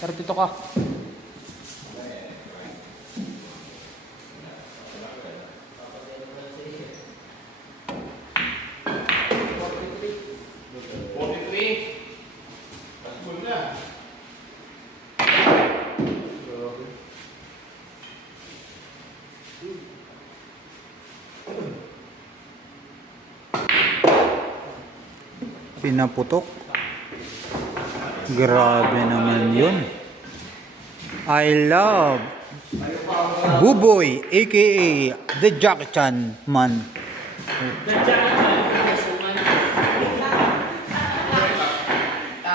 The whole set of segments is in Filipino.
32 ka. Pinaputok. Grabe naman yun. I love Buboy aka The Jackie Chan man. The Jackie Chan.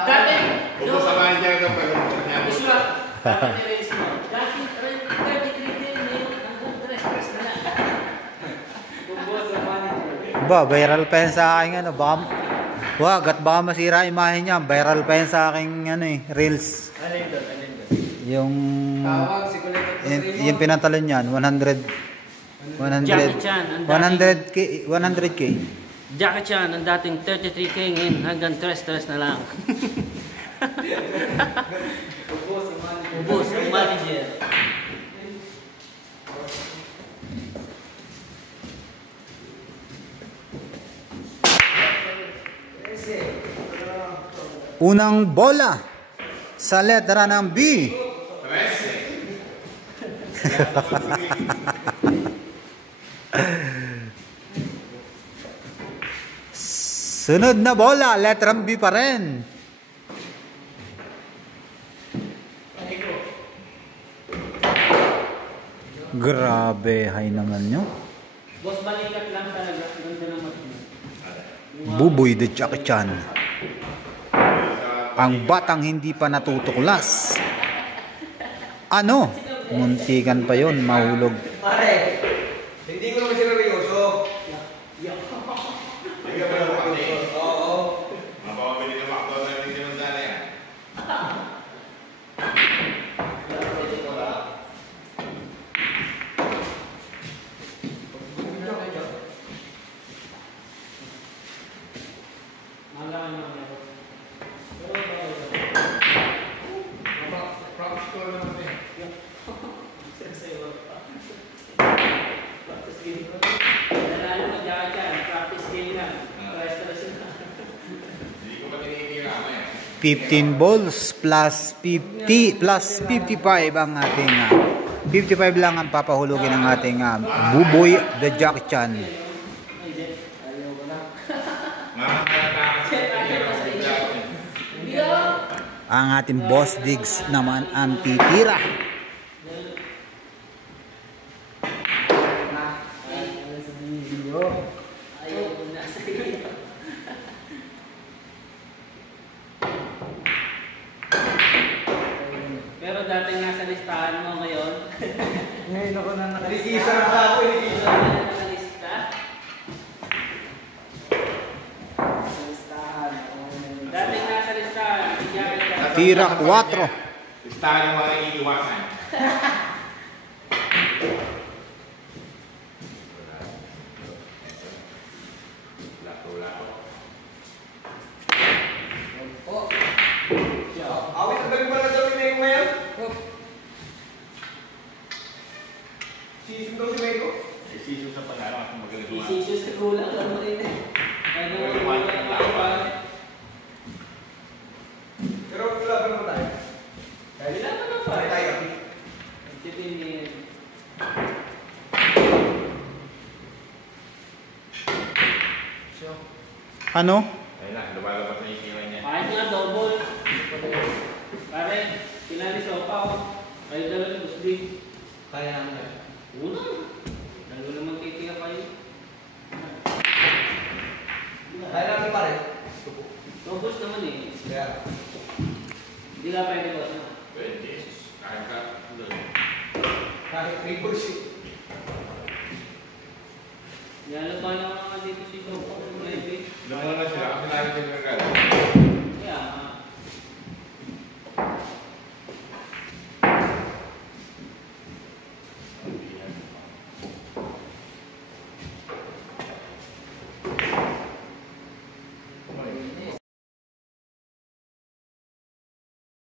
Dati, Kung samahan niya ka pag iswa. Dati, 33 din hanggang 3 na lang. Ba, viral pa yan sa akin ano, baka wag at baka masira imahe niya. Viral pa yan sa aking ano eh, reels. Ano yun doon? Yung Tawag, si Kulit. yung pinatalon niyan, 100 Jackie Chan, ang 100k 100k. Jackie Chan, ang dating 33k ngayon hanggang 3 na lang. Ubos ang manager. Unang bola sa letra ng B. Sunod na bola, letrang B pa rin. Grabe, hay naman nyo. Boss, balikat lang talaga. Ganda ng machine. Buboy the Jackie Chan. Ang batang hindi pa natutuklas. Ano? Muntikan pa yon mahulog. Pare, hindi ko naman seryoso. Hindi ka pa naman kasi. Oo. Mapapabili ng McDonald's hindi naman sana yan. Practice game lang. 15 balls plus 50 plus 55 ang ating 55 lang ang papahulugin ng ating Buboy the Jackie Chan. Ang ating Boss Diggs naman ang titira. Pero dati nga sa listahan mo ngayon. Ngayon ako na nakikisa na ako. Nakalista. Dati nga sa listahan. Tira 4. Listahan yung mga iiwasan. Awit ang galing pala daw ni Meko ngayon. Season daw si Meko. Isiso sa pag-aaral at magaling sumahan. Isisyo sa kulang lang mo rin eh. Pero laban mo tayo. Dahil lang naman pa. Pare tayo. Sipin Ano? Ayun na, lumalabas na yung kilay niya. kahit nga double. Pare, kinali sopa ko. Kayo dalawa ni Boss Big. Kaya namin yan. Una. Dalawa naman titinga kayo. Kaya namin pare. Doubles naman eh. Kaya. Hindi ka pwede boss. Pwede. Kahit ka. Kahit may bullshit. Yan, ba naman dito si Sopa? Lumunod na sila kasi natin sila ng gano'n.